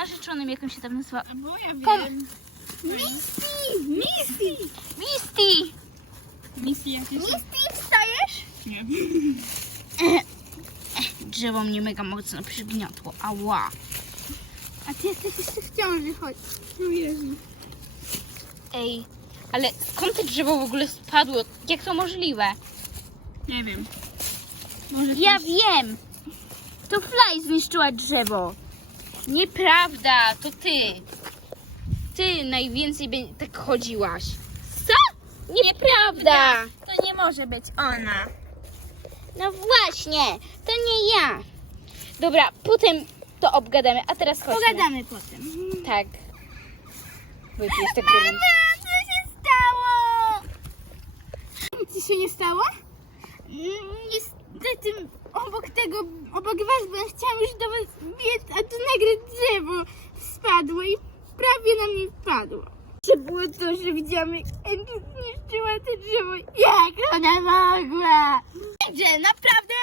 narzeczonym, jak on się tam nazywa. Bo ja wiem. Misty! Misty! Misty! Misji jakieś? Misty, wstajesz? Nie. Drzewo mnie mega mocno przygniotło. Ała. A ty jesteś jeszcze w ciąży, chodź. O Jezu. Ej, ale skąd to drzewo w ogóle spadło? Jak to możliwe? Nie wiem. Może Ja ktoś- wiem! To Fly zniszczyła drzewo. Nieprawda, to ty. Ty najwięcej bie- tak chodziłaś. Co? Nieprawda! To nie może być ona. No właśnie, to nie ja. Dobra, potem to obgadamy, a teraz chodźmy. Pogadamy potem. Tak. Wypijesz tak gorąco. co się stało? Nic ci się nie stało? Mm, Niestety tego, obok was, bo ja chciałam już do was biec, a tu nagle drzewo spadło i prawie na mnie wpadło. Czy było to, że widziałam jak Angie zniszczyła to drzewo? Jak ona mogła? Gdzie, naprawdę?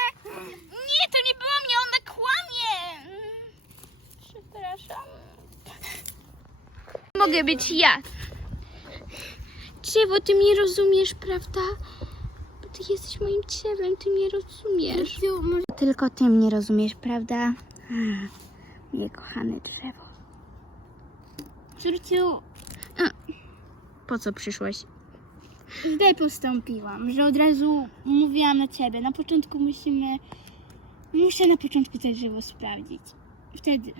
Nie, to nie było mnie, ona kłamie. Przepraszam. Mogę być ja. Drzewo, ty mnie rozumiesz, prawda? Bo ty jesteś moim drzewem, ty mnie rozumiesz. Może Tylko ty mnie rozumiesz, prawda? Moje kochane drzewo. Córciu, Po co przyszłaś? źle postąpiłam, że od razu mówiłam na ciebie. Na początku musimy. Muszę na początku to drzewo sprawdzić. Wtedy.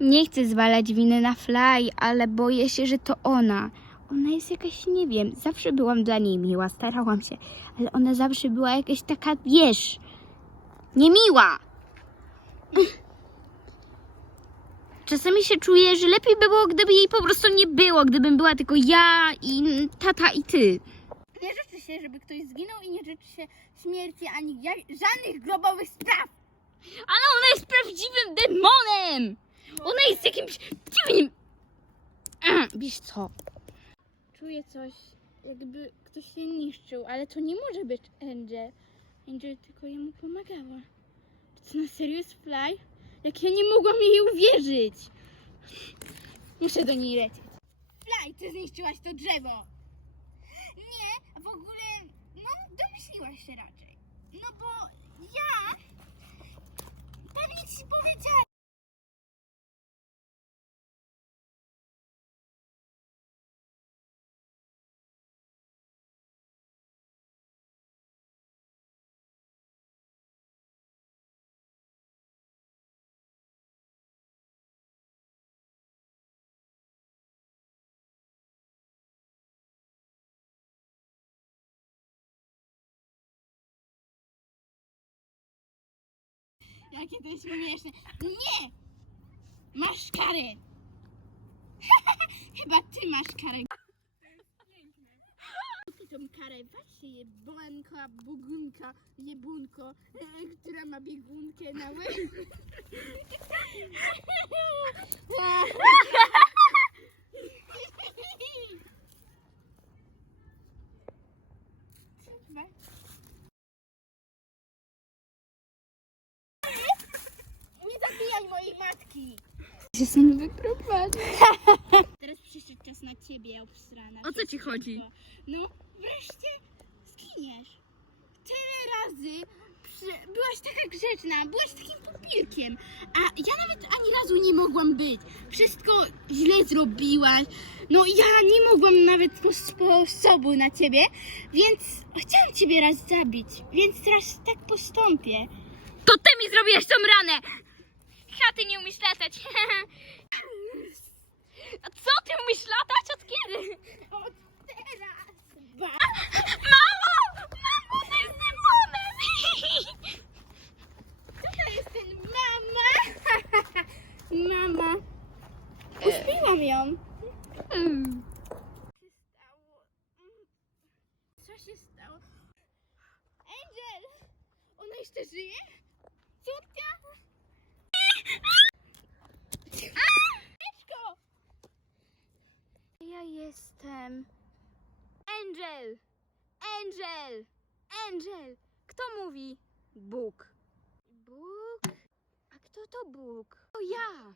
Nie chcę zwalać winy na Fly, ale boję się, że to ona. Ona jest jakaś, nie wiem, zawsze byłam dla niej miła, starałam się, ale ona zawsze była jakaś taka, wiesz, niemiła. Czasami się czuję, że lepiej by było, gdyby jej po prostu nie było, gdybym była tylko ja i tata i ty. Nie życzy się, żeby ktoś zginął i nie życzy się śmierci ani ja- żadnych grobowych spraw. Ale ona jest prawdziwym demonem! Ona jest jakimś dziwnym... Ah, Wiesz co? Czuję coś, jakby ktoś się niszczył, ale to nie może być Angel. Angel tylko jemu pomagała. Czy to na serio jest Fly? Jak ja nie mogłam jej uwierzyć. Muszę do niej lecieć. Fly, ty zniszczyłaś to drzewo. Nie, w ogóle, no domyśliłaś się raczej. No bo ja pewnie ci powiedziałam. Jakie to jest śmieszne. Nie! Masz karę! Chyba ty masz karę. Ty tą karę, weź się jebłanka, bugunka, jebunko, e, która ma biegunkę na łeb. Nie Się stąd wyprowadzi. Teraz przyszedł czas na ciebie, obsrana. O co ci chodzi? No, wreszcie skiniesz. Tyle razy przy... byłaś taka grzeczna, byłaś takim pupilkiem, a ja nawet ani razu nie mogłam być. Wszystko źle zrobiłaś. No ja nie mogłam nawet po sposobu na ciebie, więc chciałam ciebie raz zabić, więc teraz tak postąpię. To ty mi zrobiłaś tą ranę! Ha, ty nie umiesz latać. A co, ty umiesz latać? Od kiedy? Od teraz! Mamo! Mamo, to jest demonem! Co to jest ten mama? mama. Uśpiłam ją. Mm. stało? Mm. Co się stało? Angel! Ona jeszcze żyje? Córka? Dziecko! Ja jestem... Angel! Angel! Angel! Kto mówi? Bóg. Bóg? A kto to Bóg? To ja!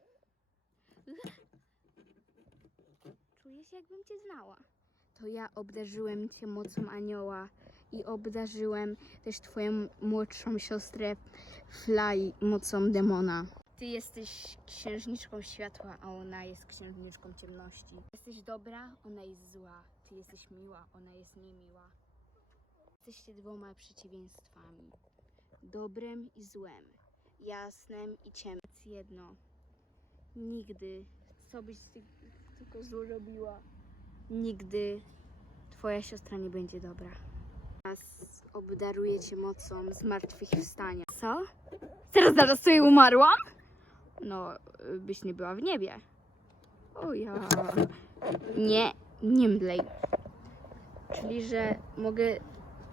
Czuję się, jakbym cię znała. To ja obdarzyłem cię mocą anioła i obdarzyłem też twoją młodszą siostrę Fly mocą demona. Ty jesteś księżniczką światła, a ona jest księżniczką ciemności. Jesteś dobra, ona jest zła. Ty jesteś miła, ona jest niemiła. Jesteście dwoma przeciwieństwami. Dobrem i złem. Jasnem i ciemnym. Jedno. Nigdy, co byś ty tylko zło robiła, nigdy twoja siostra nie będzie dobra. Teraz obdaruję cię mocą zmartwychwstania. Co? Teraz zaraz sobie umarłam? No, byś nie była w niebie. O ja. Nie, nie mdlej. Czyli, że mogę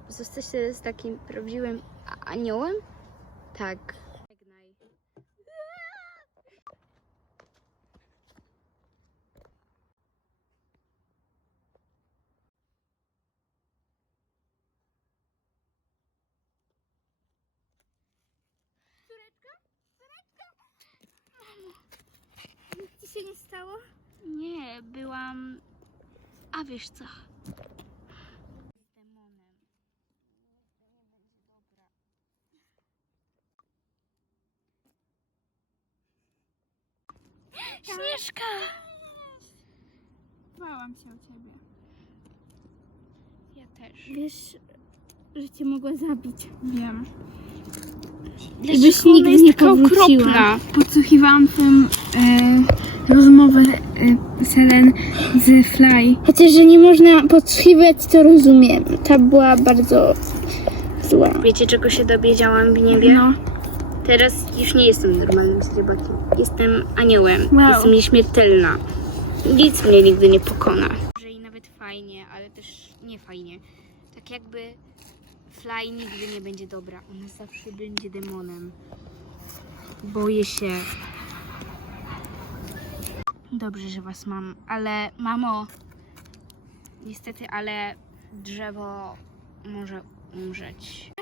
zostać teraz takim prawdziwym aniołem? Tak. Żegnaj. Nic ci się nie stało? Nie, byłam. A wiesz co? Z demonem. Nigdy nie będzie dobra. Śnieżka! Bałam się o ciebie. Ja też. Wiesz, że cię mogła zabić. Wiem. Ona nigdy jest nie taka powróciła. okropna? Podsłuchiwałam twoją e, rozmowę e, Selen z Fly. Chociaż, że nie można podsłuchiwać, to rozumiem. Ta była bardzo zła. Wiecie, czego się dowiedziałam w niebie? No. Teraz już nie jestem normalnym skrybakiem. Jestem aniołem. Wow. Jestem nieśmiertelna. Nic mnie nigdy nie pokona. Może i nawet fajnie, ale też nie fajnie. Tak jakby Fly nigdy nie będzie dobra. Ona zawsze będzie demonem. Boję się. Dobrze, że was mam, ale mamo, niestety, ale drzewo może umrzeć?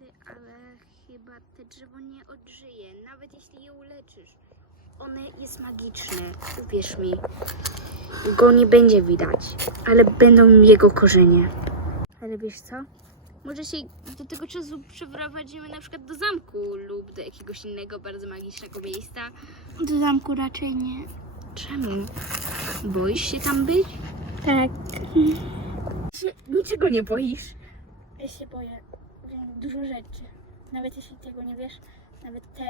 Niestety, ale chyba te drzewo nie odżyje, nawet jeśli je uleczysz. One jest magiczne, uwierz mi. Go nie będzie widać, ale będą jego korzenie. Ale wiesz co? Może się do tego czasu przeprowadzimy na przykład do zamku lub do jakiegoś innego bardzo magicznego miejsca. Do zamku raczej nie. Czemu? Boisz się tam być? Tak. Niczego nie boisz. Ja się boję dużo rzeczy. Nawet jeśli tego nie wiesz, nawet te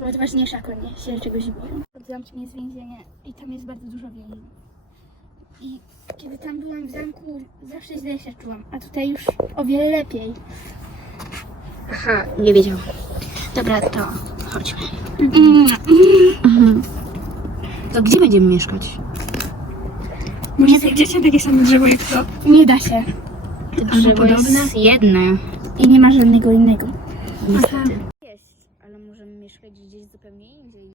najodważniejsze konie się czegoś boją. Pod zamkiem jest więzienie i tam jest bardzo dużo więźniów. I kiedy tam byłam w zamku, zawsze źle się czułam, a tutaj już o wiele lepiej. Aha, nie wiedziałam. Dobra, to chodźmy. To gdzie będziemy mieszkać? Może znajdziecie takie same drzewo jak to? Nie da się To drzewo podobne? jest jedne. I nie ma żadnego innego. Niestety. Jest, ale możemy mieszkać gdzieś zupełnie indziej.